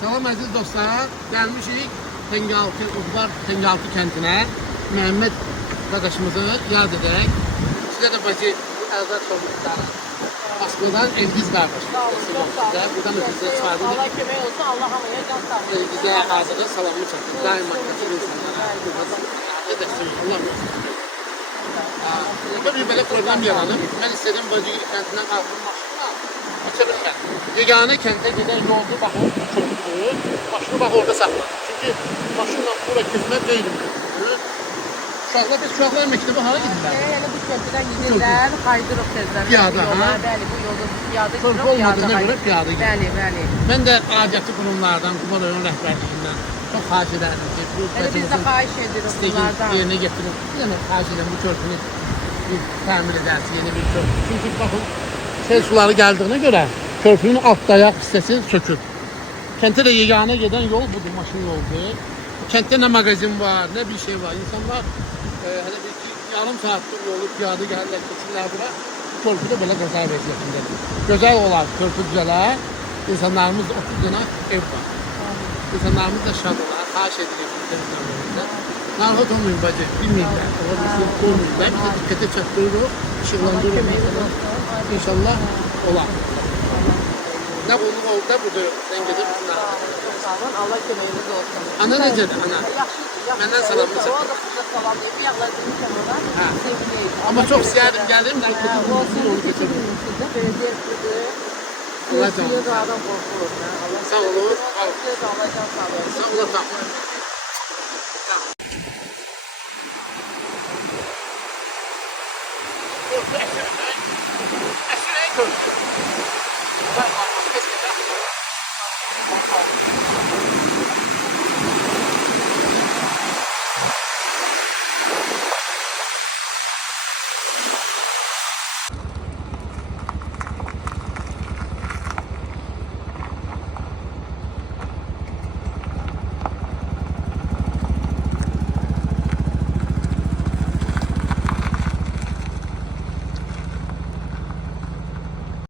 Salam əziz dostlar, gəlmişik Təngaltı, Uğbar Təngaltı kəndinə. Məhəmməd qardaşımızı yad edək. Sizə də bacı əldə sormuşlar. Aslından Elgiz qardaş. Buradan ötürüzə çağırdı. Allah kömək olsun, Allah hamıya can sağlığı. Elgizə hazırda salamını çatır. Daima kasır insanlara. Allah bir belə program yaranıb. Mən istədim bacı kəndindən qalxım maşınla. Aça bilməm. Yeganə kəndə gedən yoldu, baxın, çöktü. Maşını bax orada saxladı. Çünki maşınla bura keçmək deyilmir. Uşaqlar məktəbə hara gedirlər? Yəni bu köprüdən gedirlər, Haydırov tezdən. Piyada, ha? Bəli, bu yolda piyada Körpü gidiyor, olmadığına görə piyada gidiyor. Bəli, bəli. Mən də aidiyyatı qurumlardan, Qumar Oyun rəhbərliyindən çox xahiş edirəm ki, bu Yəni biz də xahiş edirik bunlardan. Yerinə getirin. Bir dənə xahiş edirəm bu körpünü bir təmir edərsin, yeni bir körpü. Çünki baxın, sel suları gəldiyinə görə körpünün alt dayaq hissəsi sökür. Kəntə də yeganə gedən yol budur, maşın yoldur. Kəntdə nə mağazin var, nə bir şey var. İnsanlar hələ bir yarım saatlik yolu piyada gəlirlər, keçirlər bura. Körpü də belə qəza vəziyyətindədir. Gözəl olar, körpü düzələr. İnsanlarımız 30 dənə ev var. İnsanlarımız da şad olar, xahiş edirik bizdən. Narahat olmayın bacı, bilməyirlər. Olmayırlar, biz də diqqətə çatdırırıq, işıqlandırırıq. İnşallah olar. Nə qulluq oldu da budur, sən gedib bizimlə. Çox sağ olun, Allah köməyiniz olsun. Ana necədir, ana? Yaxşı. Məndən salamını çatır. O da sizə salamlayıb, bir yaxladığınız ona sevgiliyik. Amma çox istəyərdim, gəldim, mən kötü Olsun, yolu getirdim. sizdə belediyə kızı. Allah can Siz adam qorxulur. Sağ olun. Siz Allah can sağlığı. Sağ olasın. Köprü.